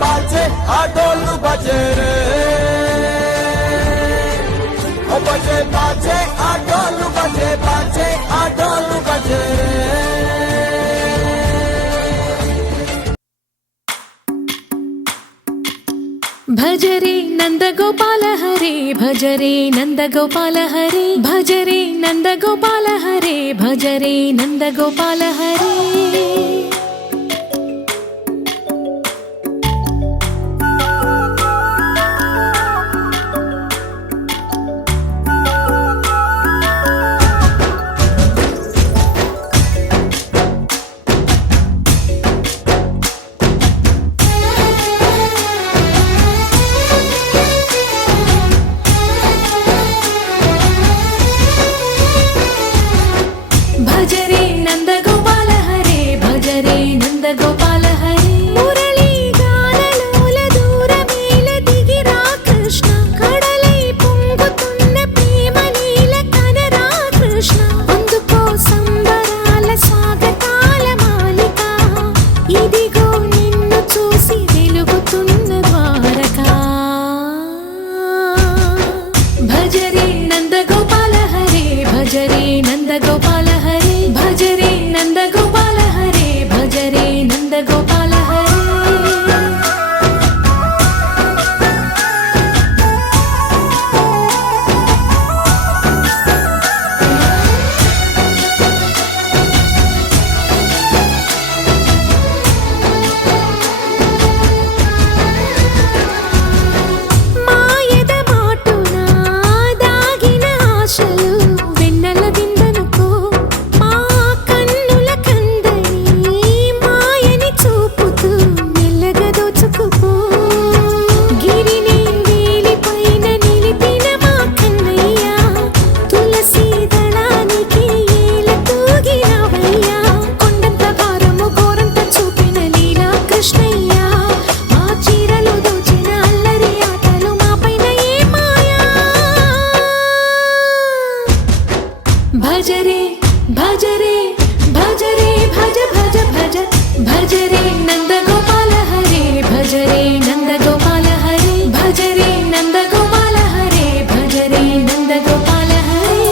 आडोलू बजे रे ओ बजे बाजे आडोलू बजे बाजे आडोलू बजे भजरे नंद गोपाल हरे भजरे नंद गोपाल हरे भजरे नंद गोपाल हरे भजरे नंद गोपाल हरे भजरे नंद गोपाल हरे भजरे नंद गोपाल हरे मुरली गानलोल दूरमेल दिगिरा कृष्ण कड़लै పొంగుతున్న ప్రేమ నీల కనరా కృష్ణ అందుకో సంబరాల స్వాగతాల మాలిక ఇదిగో నిన్ను చూసి వెలుగుతున్న ద్వారకా భజరే నంద గోపాల హరే భజరే నంద గోపాల హరే भजरे नंद गोपाल हरे भजरे नंद गोपाल हरे మాయద మాటునా దాగిన ఆశలు వెన్నెల విందనుకో మా కన్నుల కందని మాయని చూపుతూ మెల్లగా దోచుకుపో గిరిని వేలిపైన నిలిపిన మా కన్నయ్య తులసి దళానికి ఏల తూగినవయ్యా కొండంత భారము గోరంత చూపిన లీలా కృష్ణయ్య మా చీరలు దోచిన అల్లరి ఆటలు మాపైన ఏ మాయా भजरे भजरे भजरे भज भज भज भजरे नंद गोपाल हरे भजरे नंद गोपाल हरे भजरे नंद गोपाल हरे भजरे नंद गोपाल हरे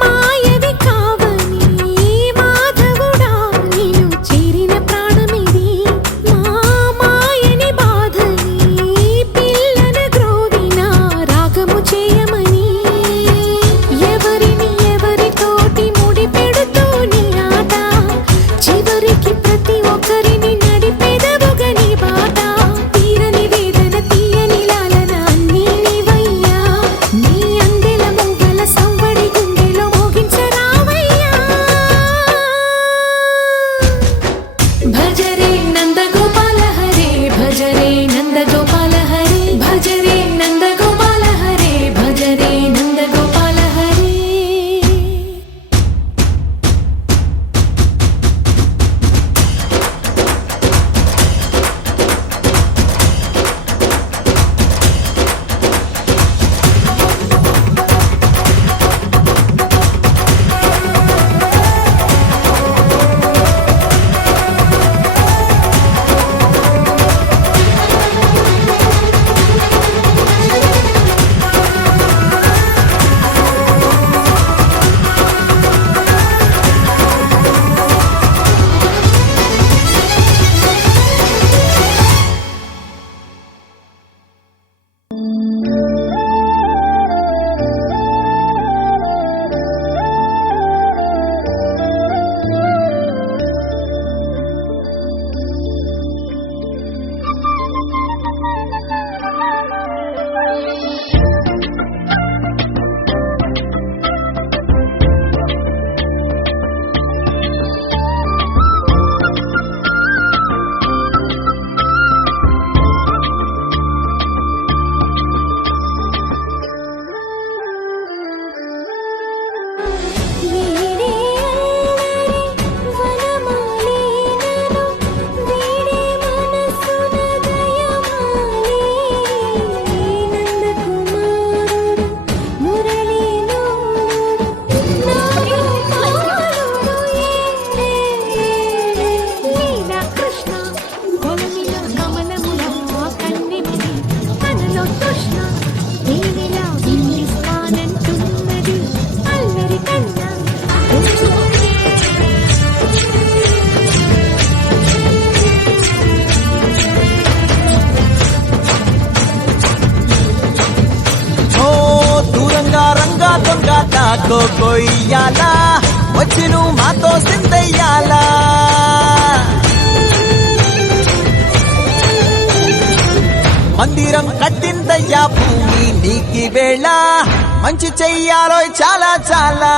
మాయవి కావని మాధవుడా నిన్ను చేరిన ప్రాణమిది మా మాయని బాధ కొయ్యాలా వచ్చి నువ్వు మాతో సిందయ్యాలా మందిరం కట్టిందయ్యా భూమి నీకి వేళ మంచి చెయ్యాలో చాలా చాలా